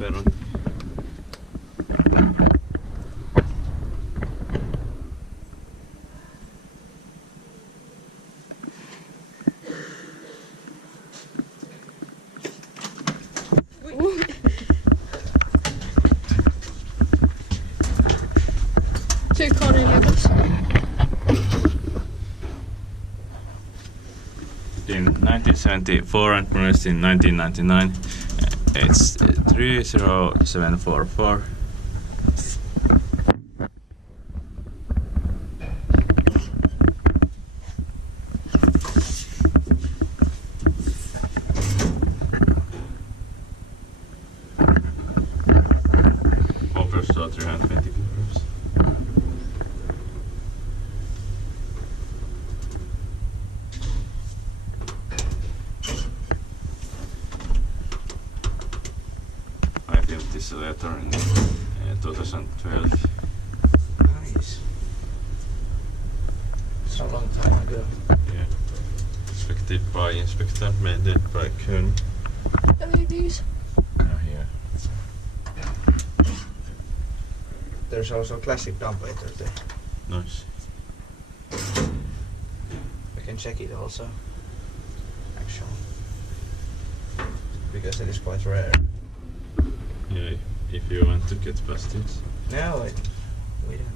perun. Two Kone levels. In 1974 and produced in 1999. It's 30744. Offers 320 euros. I filmed this letter in 2012. Nice. It's a long time ago. Yeah. Inspected by Inspecta, made by Kone. LEDs. Here. There's also classic dumbwaiter there. Nice. We can check it also. Actually. Because it is quite rare. Yeah, if you want to get past it. No, we don't.